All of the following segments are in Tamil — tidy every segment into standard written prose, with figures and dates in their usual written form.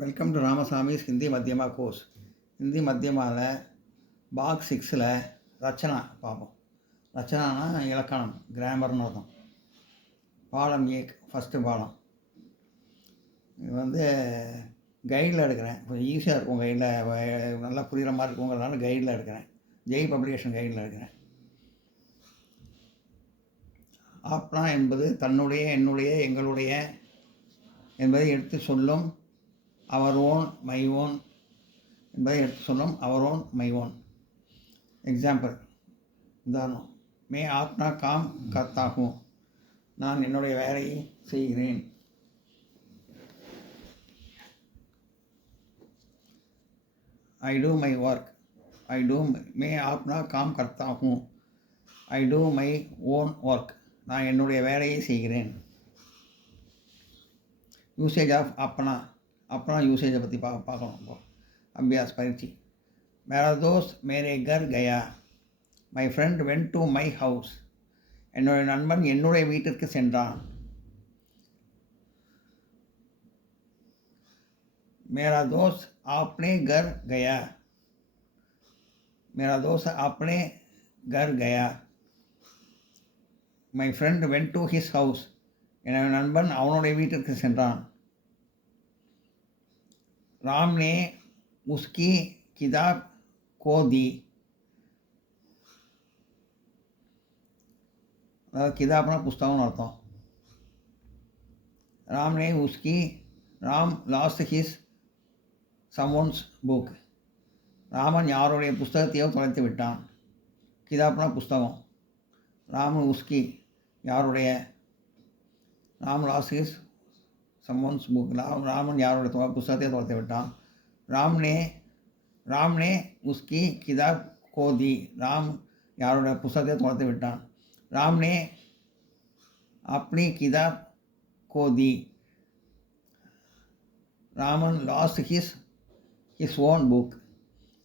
Welcome to Ramasamy's Hindi Madhyama course. Hindi மத்தியமாவில் பாக் 6ல் ரச்சனா பார்ப்போம். ரச்சனானா இலக்கணம், கிராமர்னு அர்த்தம். பாடம் ஏக் ஃபஸ்ட்டு பாடம். இது கைடில் எடுக்கிறேன், கொஞ்சம் ஈஸியாக இருக்கும். கைடில் நல்லா புரிகிற மாதிரி இருக்குங்கிறதுனால கைடில் எடுக்கிறேன். ஜெய் பப்ளிகேஷன் கைடில் எடுக்கிறேன். ஆப்னா என்பது தன்னுடைய, என்னுடைய, எங்களுடைய என்பதை எடுத்து சொல்லும். அவர் ஓன், மை ஓன் என்பதை எடுத்து சொல்லும். அவர் ஓன், மை ஓன். எக்ஸாம்பிள், உதாரணம், மே ஆப்னா காம் கர்த்தாகும், நான் என்னுடைய வேலையை செய்கிறேன். I do my work. மே ஆப்னா காம் கர்த்தாகும், I do my own work, நான் என்னுடைய வேலையை செய்கிறேன். யூசேஜ் ஆஃப் அப்பனா. अपना यूसेजை பற்றி பார்க்கணும். இப்போ அபியாஸ் பயிற்சி. மேரா தோஸ்த் மேரே கர் கயா, my friend went to my house, என்னுடைய நண்பன் என்னுடைய வீட்டிற்கு சென்றான். மேரா தோஸ்த் ஆப்னே கர் கயா, மேரா தோஸ்த் ஆப்னே கர் கயா, my friend went to his house, என்னுடைய நண்பன் அவனுடைய வீட்டிற்கு சென்றான். राम ने उसकी किताब को दी. किताब पुस्तक अर्थम. Ram lost his someone's book. Raman யாருடைய புஸ்தகத்தையோ தொலைத்து விட்டான். கிதாப்னா புஸ்தகம். ராமன் உஸ்கி யாருடைய, Ram last his someone's book. Raman யாருடைய புஸ்தகத்தை தொலைத்து விட்டான். ராம் நே உஸ்கி கிதாப் கோ தி, ராம் யாருடைய புஸ்தகத்தை தொலைத்து விட்டான். ராம் நே அப்னி கிதாப் கோ தி, Raman lost his own book.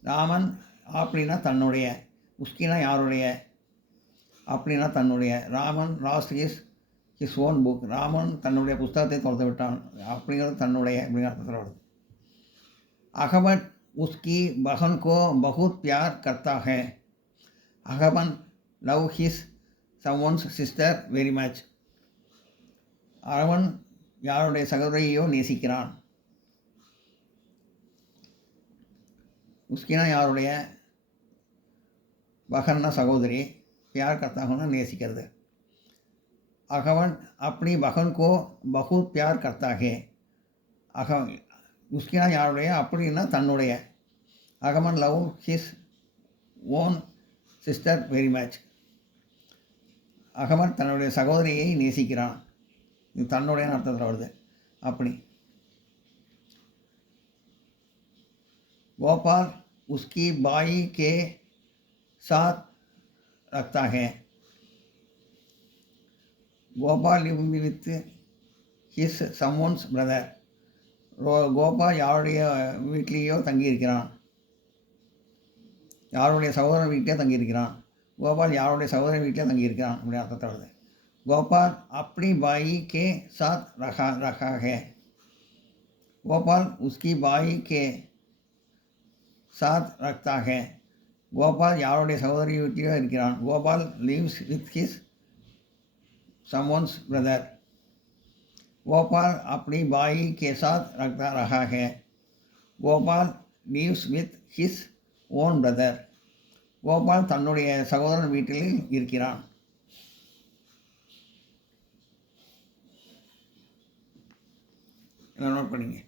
Raman அப்படின்னா தன்னுடைய, உஸ்கினா யாருடைய, அப்படின்னா தன்னுடைய. Raman lost his own book, Raman தன்னுடைய புஸ்தகத்தை தொலைத்து விட்டான். அப்படிங்கிறது தன்னுடைய அப்படிங்கிற அர்த்தத்தில் வருது. அகமத் உஸ்கி பஹன் கோ பகுத் பியார் கர்த்தா ஹை, Agaman love his someone's sister very much, அவன் யாருடைய சகோதரியோ நேசிக்கிறான். உஸ்கினா யாருடைய, பஹன்னா சகோதரி, பியார் கர்த்தாகுன்னா நேசிக்கிறது. अगवन अपनी बहन को बहुत प्यार करता है. उसकिना यारुடைய, அப்படின்னா தன்னுடைய. Agaman love his own sister very much, Agaman தன்னுடைய சகோதரியை நேசிக்கிறான். இது தன்னுடைய அர்த்தத்தில் வருது. அப்படி. गोपाल उसकी बाई के साथ रखता है. Gopal lived with his someone's brother. Gopal யாருடைய வீட்லேயோ தங்கியிருக்கிறான், யாருடைய சகோதரன் வீட்டிலே தங்கியிருக்கிறான். கோபால் யாருடைய சகோதரன் வீட்டிலே தங்கியிருக்கிறான் அப்படி அர்த்தத்தை வருது. கோபால் अपनी बाई के साथ रखा है. கோபால் उसकी बाई के साथ रखता है. கோபால் யாருடைய சகோதரி வீட்டிலோ இருக்கிறான். Gopal lives with his someone's brother. Gopal अपनी बाई के साथ रहा है. Gopal lives with his own brother. Gopal தன்னுடைய சகோதரன் வீட்டில் இருக்கிறான். நோட் பண்ணிங்க.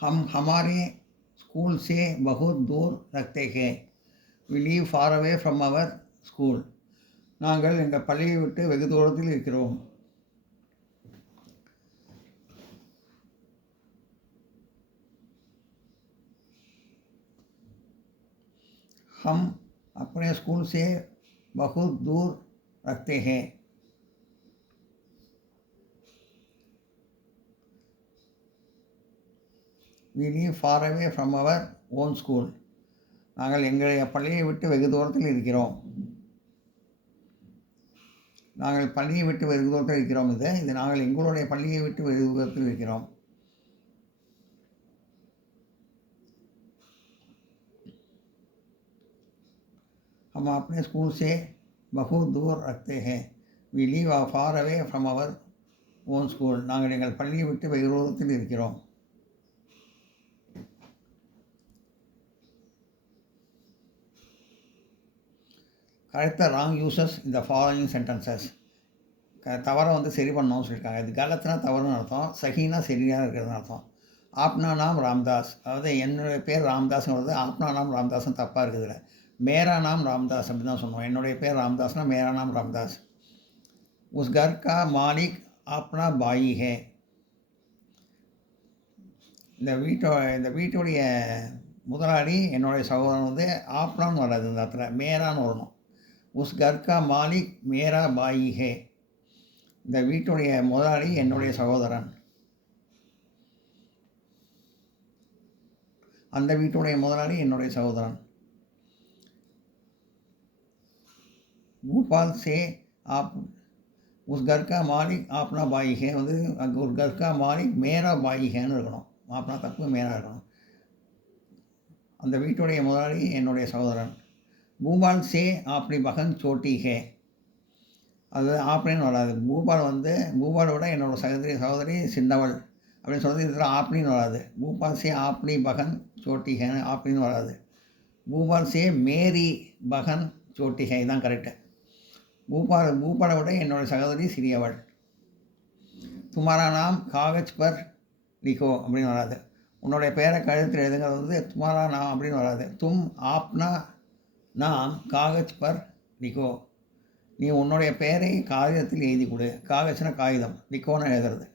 हम हमारे स्कूल से बहुत दूर रखते हैं. We live far away from our school. நாங்கள் எங்கள் பள்ளியை விட்டு வெகு தூரத்தில் இருக்கிறோம். हम अपने स्कूल से बहुत दूर रखते हैं. We live far away from our own school. நாங்கள் எங்களுடைய பள்ளியை விட்டு வெகு தூரத்தில் இருக்கிறோம். நாங்கள் பள்ளியை விட்டு வெகு தூரத்தில் இருக்கிறோம். இது நாங்கள் எங்களுடைய பள்ளியை விட்டு வெகு தூரத்தில் இருக்கிறோம். हम अपने स्कूल से बहुत दूर रखते हैं. We live far away from our own school. நாங்கள் எங்கள் பள்ளியை விட்டு வெகு தூரத்தில் இருக்கிறோம். Correct the wrong uses in the following sentences. தவறை சரி பண்ணணும்னு சொல்லியிருக்காங்க. இது கலத்துனா தவறுன்னு அர்த்தம், சகினா சரியாக இருக்கிறதுன்னு அர்த்தம். ஆப்னா நாம் ராம்தாஸ், அதாவது என்னுடைய பேர் ராம்தாஸ்ங்கிறது ஆப்னா நாம் ராம்தாஸ்னு தப்பாக இருக்குதுல்ல. மேரா நாம் ராம்தாஸ் அப்படி தான் சொன்னோம். என்னுடைய பேர் ராம்தாஸ்னா மேரா நாம் ராம்தாஸ். உஸ் கர் கா மாலிக் ஆப்னா பாயி ஹே. இந்த வீட்டுடைய முதலாளி என்னுடைய சகோதரன் ஆப்னான்னு வராது, இந்த இடத்துல மேரான்னு வரணும். உஸ் கர் கா மாலிக் மேரா பாயி ஹே. இந்த வீட்டுடைய முதலாளி என்னுடைய சகோதரன். அந்த வீட்டுடைய முதலாளி என்னுடைய சகோதரன். भोपाल से आप उस घर का मालिक अपना भाई है उस घर का मालिक मेरा भाई हैன்னு இருக்கணும். अपना தப்பு மேரா இருக்கணும். அந்த வீட்டுடைய முதலாளி என்னுடைய சகோதரன். பூபால் சே ஆப்னி பகன் சோட்டி ஹே. அது ஆப்னின்னு வராது. பூபாலை விட என்னோட சகோதரி சின்னவள் அப்படின்னு சொல்கிறது இதில் ஆப்னின்னு வராது. பூபால் சே ஆப்னி பகன் சோட்டி ஹேன்னு ஆப்னின்னு வராது. பூபால் சே மேரி பகன் சோட்டி ஹே இதுதான் கரெக்டு. பூபாலை விட என்னோட சகோதரி சிறியவள். துமாரா நாம் காகஜ் பர் லிகோ அப்படின்னு வராது. உன்னுடைய பெயரை கழுத்தில் எழுதுங்கிறது துமாரா நாம் அப்படின்னு வராது. தும் ஆப்னா நாம் காகஜ் பர் லிகோ. நீ உன்னுடைய பெயரை காகிதத்தில் எழுதி கொடு. காகஜ்னா காகிதம், லிகோன்னு எழுதுறது.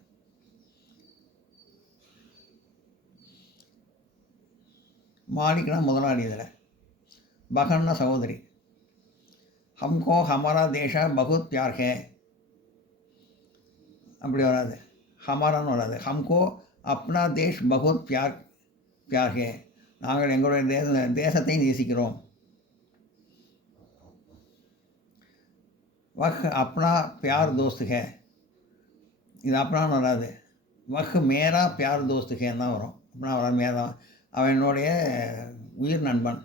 மாலிக்னா முதலாளி. இதில் பகன்னா சகோதரி. हमको हमारा देश बहुत प्यार है அப்படி வராது, ஹமாரான்னு வராது. हमको अपना देश बहुत प्यार है. நாங்கள் எங்களுடைய தேசத்தை நேசிக்கிறோம். वह अपना प्यार दोस्त है. இது அப்னான்னு வராது. वह मेरा प्यार दोस्त है தான் வரும். அப்னா வராது, மேரா. அவன் என்னுடைய உயிர் நண்பன்.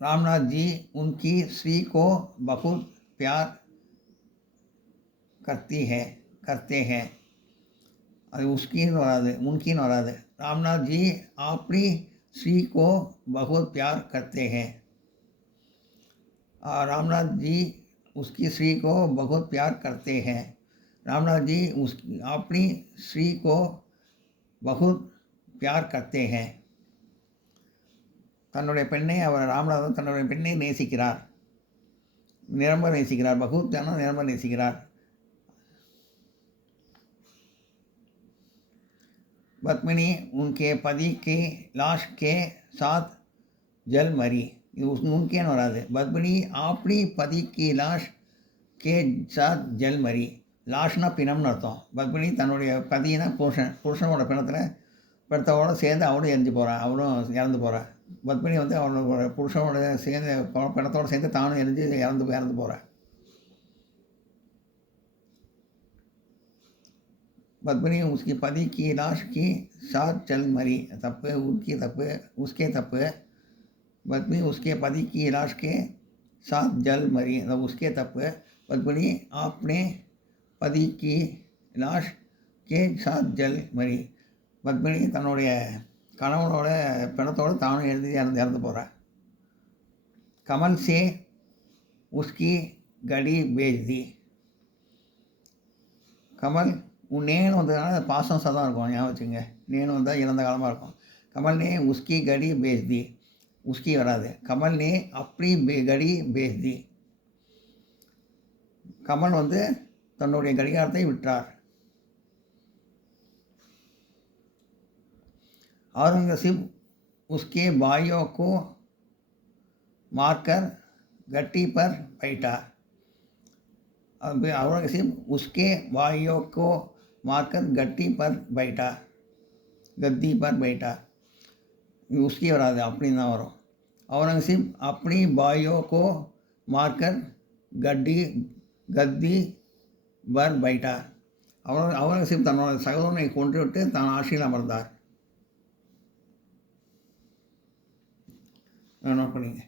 रामनाथ जी उनकी स्त्री को बहुत प्यार करते हैं. அது உஸ்கின்னு வராது, முன்கின்னு வராது. रामनाथ जी अपनी स्त्री को बहुत प्यार करते हैं. रामनाथ जी उसकी स्त्री को बहुत प्यार करते हैं. रामनाथ जी अपनी स्त्री को बहुत प्यार करते हैं. தன்னுடைய பெண்ணை ராமநாதன் தன்னுடைய பெண்ணை நேசிக்கிறார், நிரம்ப நேசிக்கிறார். பகுத்தான நிரம்ப நேசிக்கிறார். பத்மினி உன்கே பதி கே லாஷ் கே சாத் ஜல் மரி. இது உன்கேன்னு வராது. பத்மினி ஆப்னி பதி கி லாஷ் கே சாத் ஜல் மரி. லாஷ்னா பிணம்னு அர்த்தம். பத்மினி தன்னுடைய பதினா புருஷனோட பிணத்தோடு சேர்ந்து அவனும் எரிஞ்சு போகிறான், அவனும் இறந்து போகிறான். பத்மினி அவனோட புருஷனோட சேர்ந்து பிணத்தோடு சேர்ந்து தானும் எரிஞ்சு இறந்து போகிறான். பத்மினி உஸ்கி பதி கி லாஷ் கி சாத் ஜல் மரி. தப்பு, உன்கி தப்பு, உஸ்கே தப்பு. பத்மினி உஸ்கே பதி கி லாஷ் கே சாத் ஜல் மரி. உஸ்கே தப்பு. பத்மினி ஆப்னே பதி கி லாஷ் கே சாத் ஜல் மரி. பத்மினி தன்னுடைய கணவனோட பிணத்தோடு தானும் இறந்து போகிறான். கமல் சே உஸ்கி கடி பேஜ் தி. கமல் நேனு வந்ததுனால பாசம் சதம் இருக்கும், ஞாபகம் வச்சுங்க. நேனு வந்தால் இறந்த காலமாக இருக்கும். கமல் நே உஸ்கி கடி பேஜ் தி, உஸ்கி வராது. கமல் நே அப்படி கடி பேஜ் தி. கமல் வந்து தன்னுடைய கடிகாரத்தை விற்றார். औरंगजेब उसके भाइयों को मारकर गद्दी पर बैठा. औरंगजेब उसके भाइयों को मारकर गद्दी पर बैठा. गद्दी पर बैठा उसकी वराது அப்படின்னு தான் வரும். औरंगजेब अपनी भाइयों को मारकर गद्दी पर बैठा. औरंगजेब தன்னோட சகோதரனை கொன்றுவிட்டு தான் ஆட்சியில் அமர்ந்தார். நோட் பண்ணிங்க.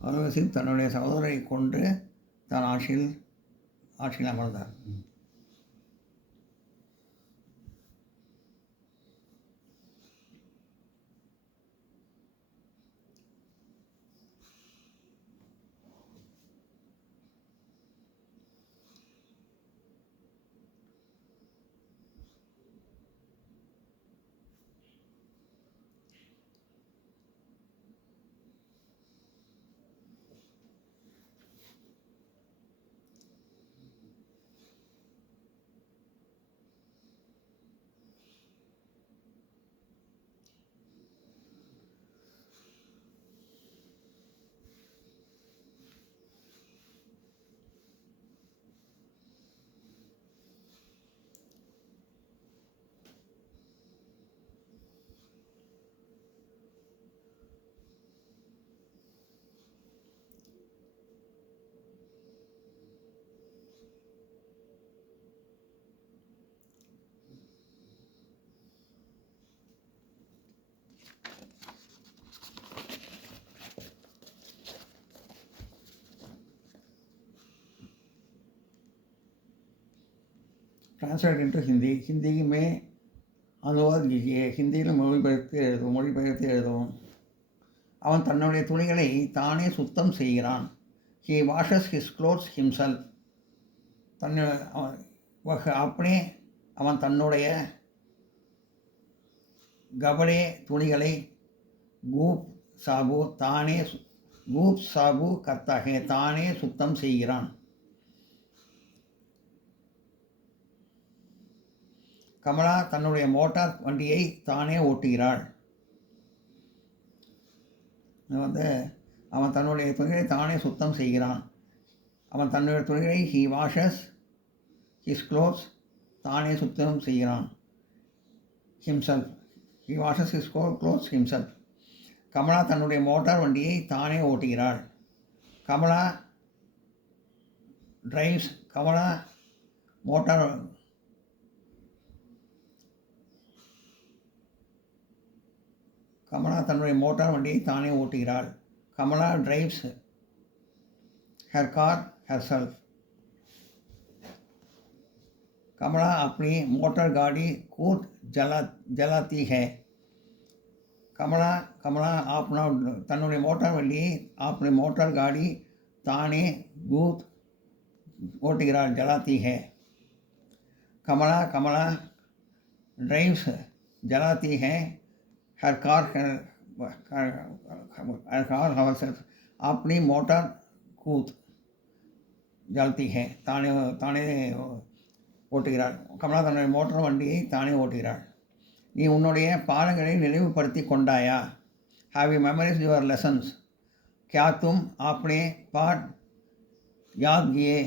औरंगजेब தன்னுடைய சகோதரரை கொன்று தான் ஆட்சியில் அமர்ந்தார். Translate into Hindi. हिंदी में अनुवाद कीजिए. ஹிந்தியில் மொழிபெயர்த்து எழுதவும். அவன் தன்னுடைய துணிகளை தானே சுத்தம் செய்கிறான். he washes his clothes himself. அவன் தன்னுடைய கபடே துணிகளை கூப் சாபு கர்த்தா ஹே தானே சுத்தம் செய்கிறான். கமலா தன்னுடைய மோட்டார் வண்டியை தானே ஓட்டுகிறாள். அவன் தன்னுடைய துணிகளை தானே சுத்தம் செய்கிறான். அவன் தன்னுடைய துணிகளை he washes his clothes தானே சுத்தம் செய்கிறான். himself. he washes his clothes himself. Kamala தன்னுடைய மோட்டார் வண்டியை தானே ஓட்டுகிறாள். கமலா டிரைவ்ஸ். கமலா தன்னுடைய மோட்டார் வண்டியை தானே ஓட்டுகிறாள். Kamala drives her car herself. Kamala अपनी मोटर गाड़ी कूद जलाती है. कमला अपना तन्नुடைய மோட்டார் வண்டியை अपनी मोटर गाड़ी தானே கூத் ஓட்டுகிறாள். जलाती है. कमला ड्राइव्स जलाती है हर कार herself. अपनी मोटर कूद जलती है. தானே ஓட்டுகிறாள். கமலா தன்னுடைய மோட்டார் வண்டியை தானே ஓட்டுகிறாள். நீ உன்னுடைய பாடங்களை நினைவுபடுத்தி கொண்டாயா? Have you memorised your lessons? क्या तुम अपने पाठ याद किए?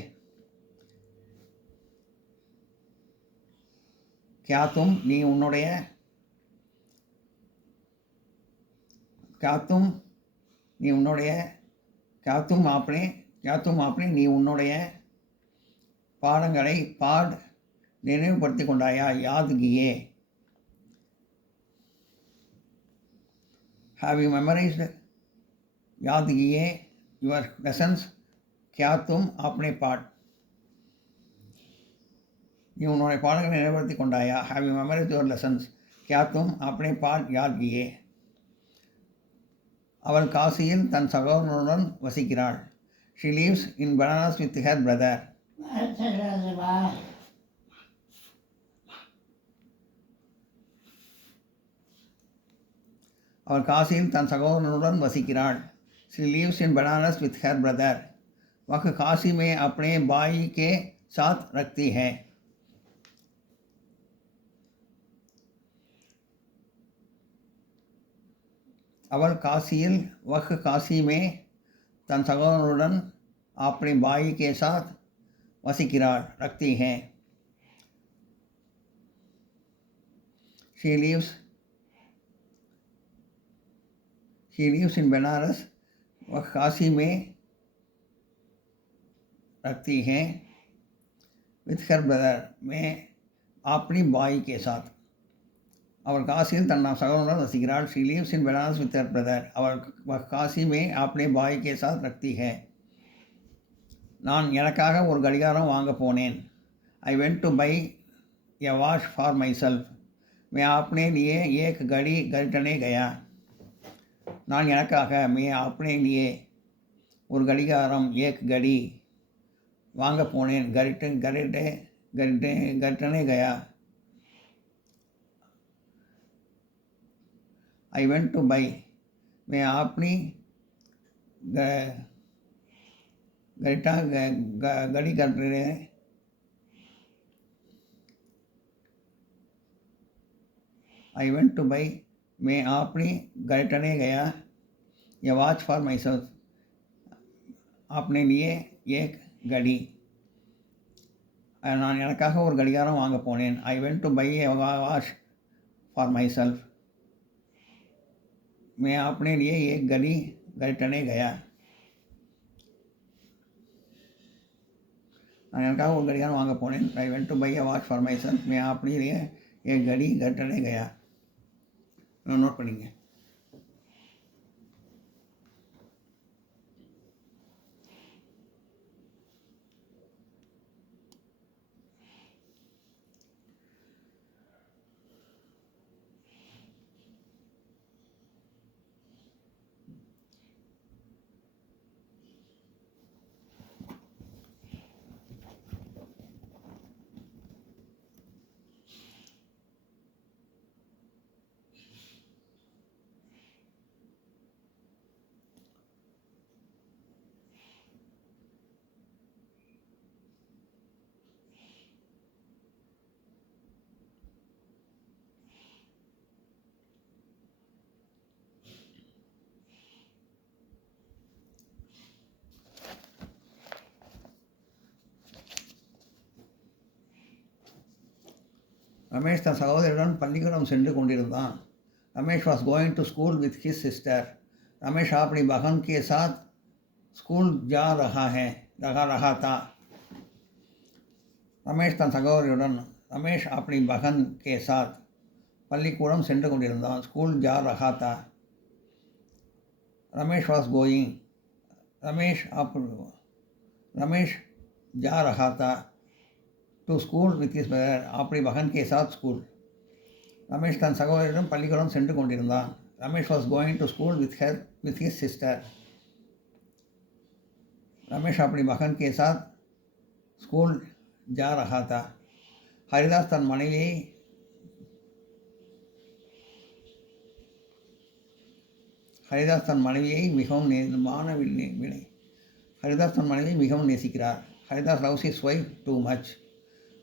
क्या तुम நீ உன்னுடைய பாடங்களை நினைவுபடுத்தி கொண்டாயா? யாத் கியே. Have you memorized? याद किए your lessons? क्या तुम अपने पाठ நீ உன்னுடைய பாடங்களை நினைவுபடுத்தி கொண்டாயா? Have you memorized your lessons? क्या तुम अपने पाठ याद किए? அவள் காசியில் தன் சகோதரனுடன் வசிக்கிறாள். She lives in Banaras with her brother. அவள் காசியில் தன் சகோதரனுடன் வசிக்கிறாள். She lives in Banaras with her brother. वह काशी में अपने भाई के साथ रखती है. அவள் காசியில் वह काशी में तन सगोदरनुடன் अपने भाई के साथ वसिक्கிறாள் रखती है. She lives in Banaras. वह काशी में रखती है with her brother. में अपनी भाई के साथ. அவள் காசியில் தன் சகோதரனுடன் வசிக்கிறாள். She lives in Banaras with her brother. அவள் காசி में अपने भाई के साथ रखती है. நான் எனக்காக ஒரு கடிகாரம் வாங்க போனேன். I went to buy a watch for myself. मैं अपने लिए एक घड़ी खरीदने गया. நான் எனக்காக मैं अपने लिए ஒரு கடிகாரம் एक घड़ी வாங்க போனேன். खरीदने गया. I went to buy. मैं अपनी घड़ी कर रहे हैं. I went to buy. मैं अपनी खरीदने गया. ये वॉच फॉर माई सेल्फ. अपने लिए एक घड़ी. நான் எனக்காக ஒரு கடிகாரம் வாங்க போனேன். I went to buy a watch for myself. मैं अपने लिए एक घड़ी खरीदने गया. நான் எனக்காக ஒரு கடிகாரம் வாங்க போனேன். I went to buy a watch for myself. मैं अपने लिए एक घड़ी खरीदने गया. नोट பண்ணிங்க. ரமேஷ் தன் சகோதரியுடன் பள்ளிக்கூடம் சென்று கொண்டிருந்தான். Ramesh was going to school with his sister. Ramesh अपनी बहन के साथ स्कूल जा रहा था. रमेश தன் சகோதரியுடன் रमेश अपनी बहन के साथ பள்ளிக்கூடம் சென்று கொண்டிருந்தான். स्कूल जा रहा था. Ramesh was going. रमेश जा रहा था to school with his brother. अपनी बहन के साथ स्कूल. रमेश தன் சகோதரியுடன் பள்ளிக்கூடம் சென்று கொண்டிருந்தான். Ramesh was going to school with his sister. Ramesh अपनी बहन के साथ स्कूल जा रहा था. हरिदास தன் மனைவியை மிகவும் நேசிக்கிறார். Haridas loves his wife too much.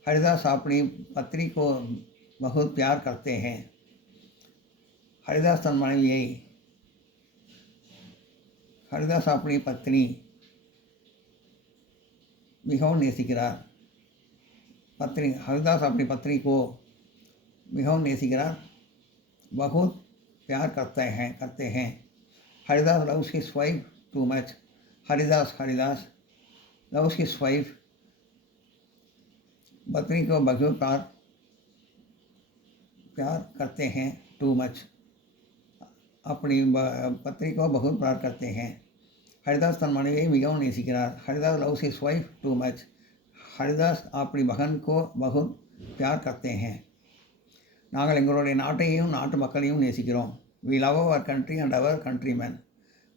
Haridas अपनी पत्नी को बहुत प्यार करते हैं. हरिदास तन मனைவியை हरिदास अपनी पत्नी மிகவும் நேசிக்கிறார். हरिदास अपनी पत्नी को மிகவும் நேசிக்கிறார். बहुत प्यार करते हैं. Haridas loves his wife too much. Haridas loves his wife पत्नी को बहुत प्यार करते हैं टू मच, अपनी पत्नी को बहुत प्यार करते हैं. ஹரிதாஸ் தன் மனைவியை மிகவும் நேசிக்கிறார். Haridas loves his wife too much. Haridas अपनी बहन को बहुत प्यार करते हैं. நாங்கள் எங்களுடைய நாட்டையும் நாட்டு மக்களையும் நேசிக்கிறோம். We love our country and our countryman.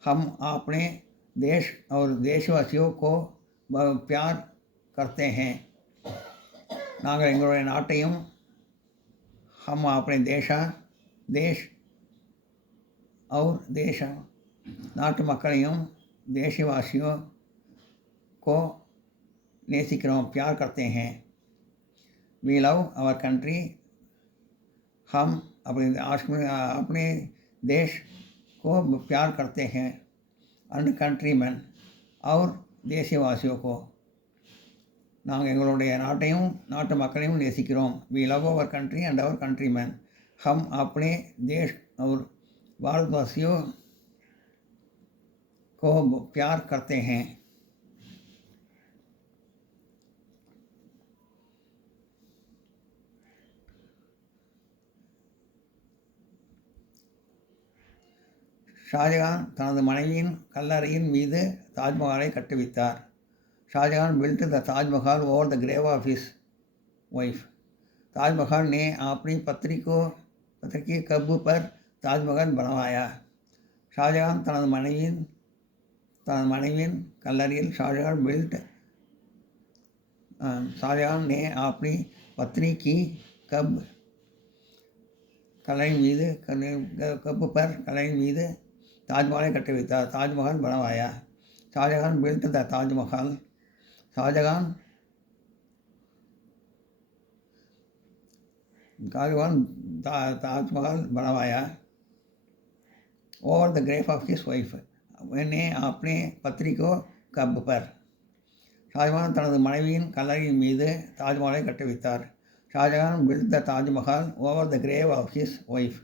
हम अपने देश और देशवासियों को प्यार करते हैं. நாங்கள் எங்களுடைய நாட்டையும் हम अपने देश और देश நாட்டு மக்களையும் देशवासियों को नेसिकरों प्यार करते हैं. We love our country. हम अपने देश को प्यार करते हैं. एंड कंट्रीमैन और देशवासियों को. நாங்கள் எங்களுடைய நாட்டையும் நாட்டு மக்களையும் நேசிக்கிறோம். We love our country and our countryman. हम अपने देश और भारतवासियों को प्यार करते हैं. ஷாஜகான் தனது மனைவியின் கல்லறையின் மீது தாஜ்மஹாலை கட்டுவித்தார். Shahjahan built the Taj Mahal over the grave of his wife. Taj Mahal ने अपनी पत्नी के कब्र पर ताजमहल बनवाया. ஷாஜகான் தனது மனைவியின் கல்லறையில் ஷாஜகான் ने अपनी पत्नी की कब्र पर कलई மீது ताजमहल கட்டுவித்தார். ताजमहल बनवाया. Shahjahan built the Taj Mahal. ஷாஜகான் ताजमहल बनवाया over the grave of his wife. ने अपने पत्नी को कब्र पर. ஷாஜகான் தனது மனைவியின் கல்லறையின் மீது தாஜ்மஹாலை கட்டுவித்தார். Shahjahan built the Taj Mahal over the grave of his wife.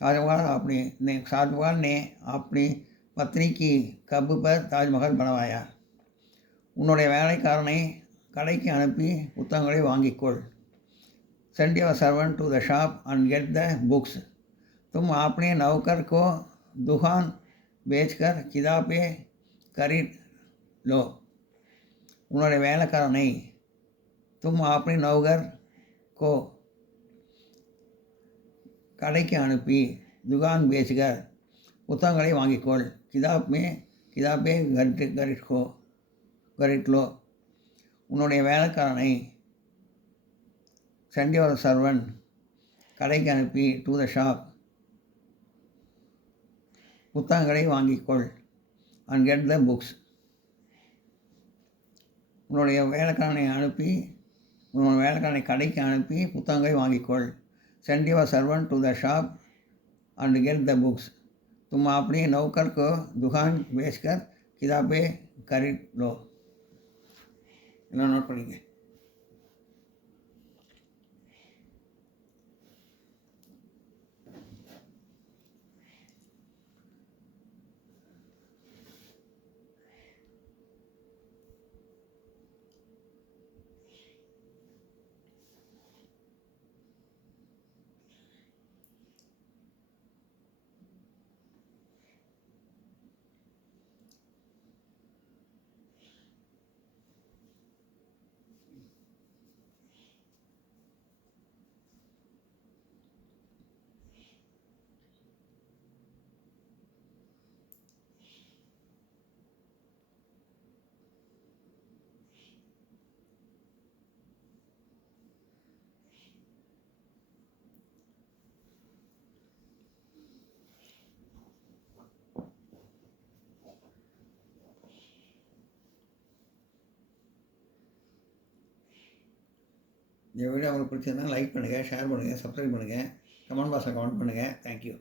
Shahjahan ने अपनी पत्नी की कब्र पर ताजमहल बनवाया. உன்னுடைய வேலைக்காரனை கடைக்கு அனுப்பி புத்தகங்களை வாங்கிக்கொள். Send your servant to the shop and get the books. तुम अपने नौकर को दुकान बेचकर किताबें खरीद लो. उन्होंने வேலைக்காரனை तुम अपने नौकर को கடைக்கு அனுப்பி दुकान बेचकर புத்தகங்களை வாங்கிக்கொள். किताबें खरीद लो. உன்னுடைய வேலைக்காரனை send your servant கடைக்கு அனுப்பி to the shop புத்தகங்களை வாங்கிக்கொள் and get the books. உன்னுடைய வேலைக்காரனை கடைக்கு அனுப்பி புத்தகங்களை வாங்கிக்கொள். send your servant to the shop and get the books. तुम अपने नौकर को दुकान बेचकर किताबें खरीद लो. नोट पढ़ेंगे. இந்த வீடியோ உங்களுக்கு பிடிச்சிருந்தால் லைக் பண்ணுங்கள், ஷேர் பண்ணுங்கள், சப்ஸ்கிரைப் பண்ணுங்கள், கமெண்ட் பாக்ஸில் கமெண்ட் பண்ணுங்கள். தேங்க்யூ.